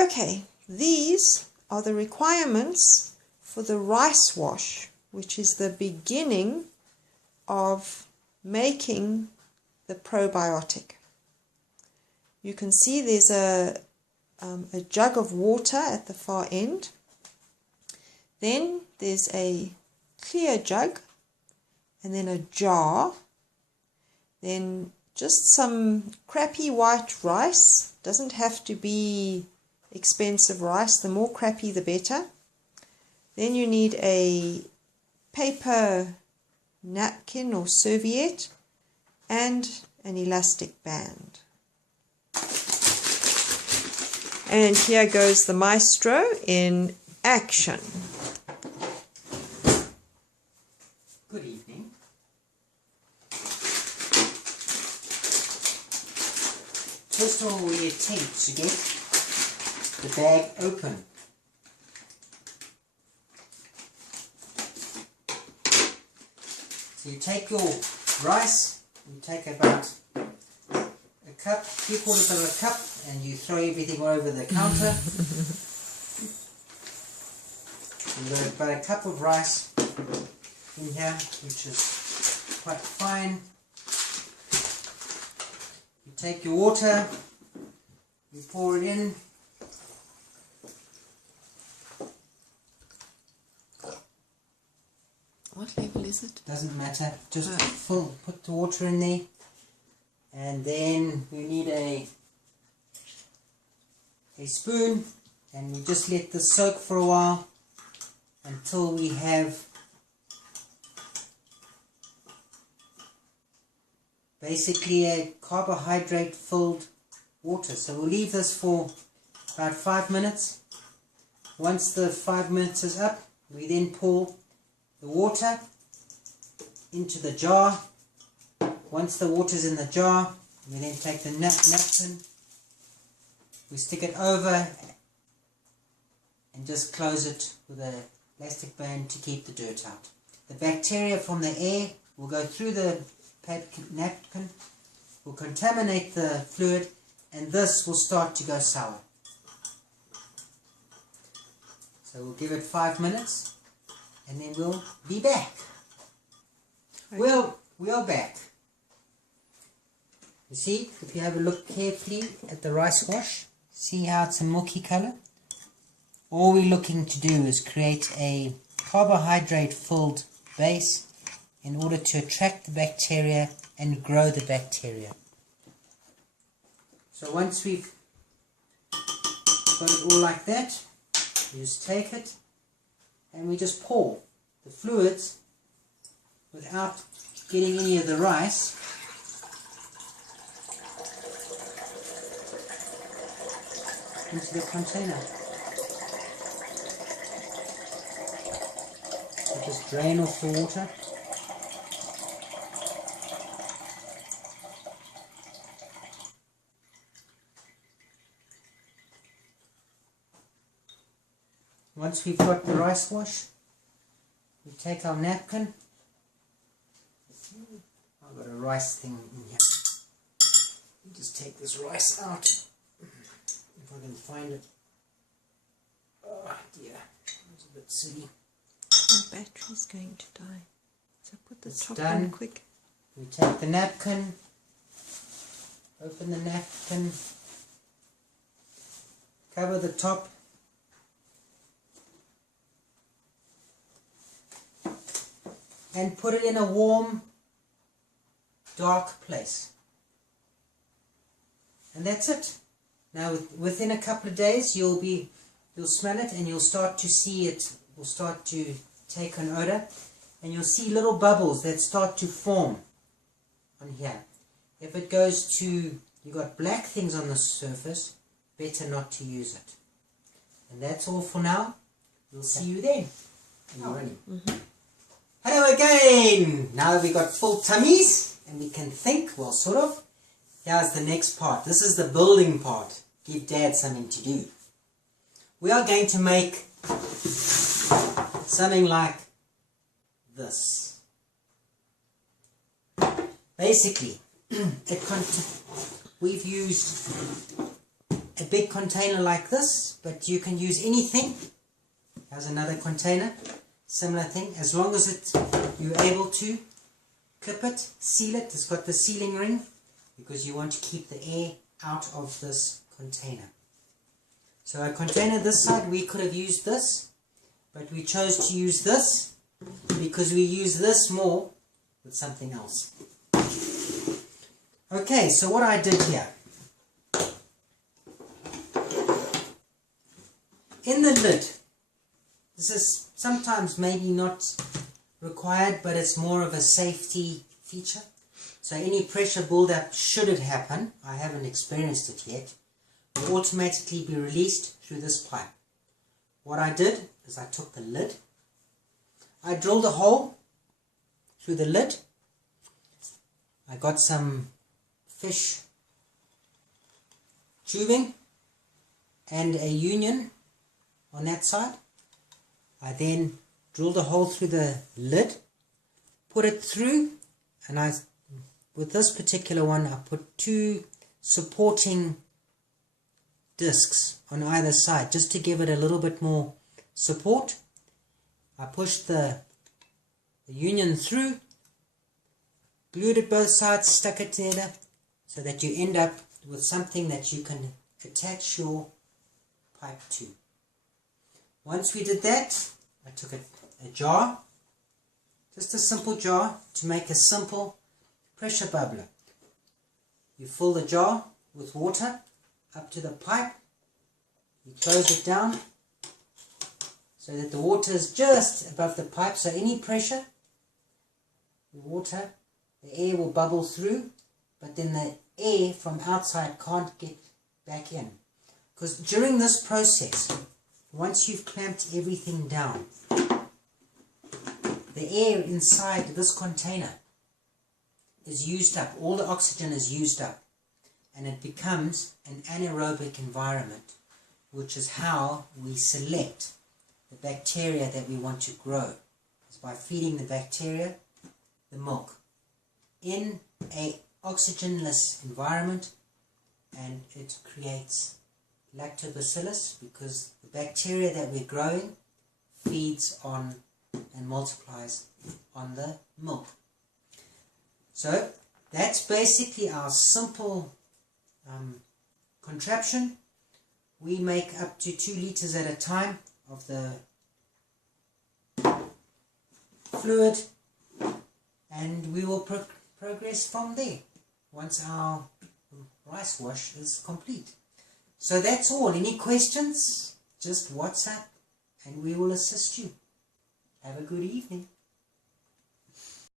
Okay, these are the requirements for the rice wash, which is the beginning of making the probiotic. You can see there's a jug of water at the far end. Then there's a clear jug, and then a jar, then just some crappy white rice. Doesn't have to be expensive rice, the more crappy the better. Then you need a paper napkin or serviette and an elastic band. And here goes the maestro in action. Good evening. First of all, we attempt to get the bag open. So you take your rice, you take about a cup, 3/4 of a cup, and you throw everything all over the counter. You got about a cup of rice in here, which is quite fine. You take your water, you pour it in. What level is it? Doesn't matter, just put the water in there. And then we need a spoon, and we just let this soak for a while until we have basically a carbohydrate filled water. So we'll leave this for about 5 minutes. Once the 5 minutes is up, we then pour the water into the jar. Once the water is in the jar, we then take the napkin, we stick it over and just close it with a plastic band to keep the dirt out. The bacteria from the air will go through the napkin, will contaminate the fluid, and this will start to go sour. So we'll give it 5 minutes and then we'll be back. Okay. Well, we are back. You see, if you have a look carefully at the rice wash, see how it's a milky color? All we're looking to do is create a carbohydrate filled base in order to attract the bacteria and grow the bacteria. So once we've got it all like that, we just take it and we just pour the fluids without getting any of the rice into the container. So just drain off the water. Once we've got the rice wash, we take our napkin. I've got a rice thing in here. Just take this rice out. If I can find it. Oh dear, it's a bit silly. My battery's going to die. So put the It's top done. on quick. We take the napkin, open the napkin, cover the top, and put it in a warm, dark place. And that's it. Now within a couple of days you'll smell it and you'll start to see it will start to take an odor, and you'll see little bubbles that start to form on here. If it goes to, you got black things on the surface, better not to use it. And that's all for now. We'll see you then. Are you ready? Mm-hmm. Hello again! Now that we've got full tummies and we can think, well, sort of, here's the next part. This is the building part. Give Dad something to do. We are going to make something like this. Basically, we've used a big container like this, but you can use anything. Here's another container, similar thing, as long as you're able to clip it, seal it. It's got the sealing ring because you want to keep the air out of this container. So a container this side, we could have used this, but we chose to use this because we use this more with something else. Okay, so what I did here, in the lid, this is sometimes maybe not required, but it's more of a safety feature. So any pressure build-up, should it happen, I haven't experienced it yet, will automatically be released through this pipe. What I did is I took the lid, I drilled a hole through the lid, I got some fish tubing and a union on that side. I then drilled a hole through the lid, put it through, and with this particular one I put 2 supporting discs on either side just to give it a little bit more support. I pushed the union through, glued it both sides, stuck it together so that you end up with something that you can attach your pipe to. Once we did that, I took a jar, just a simple jar, to make a simple pressure bubbler. You fill the jar with water up to the pipe, you close it down so that the water is just above the pipe, so any pressure, the air will bubble through, but then the air from outside can't get back in. Because during this process, once you've clamped everything down, the air inside this container is used up, all the oxygen is used up, and it becomes an anaerobic environment, which is how we select the bacteria that we want to grow. It's by feeding the bacteria the milk in an oxygenless environment, and it creates lactobacillus because the bacteria that we're growing feeds on and multiplies on the milk. So that's basically our simple contraption. We make up to 2 liters at a time of the fluid, and we will progress from there once our rice wash is complete. So that's all. Any questions? Just WhatsApp and we will assist you. Have a good evening.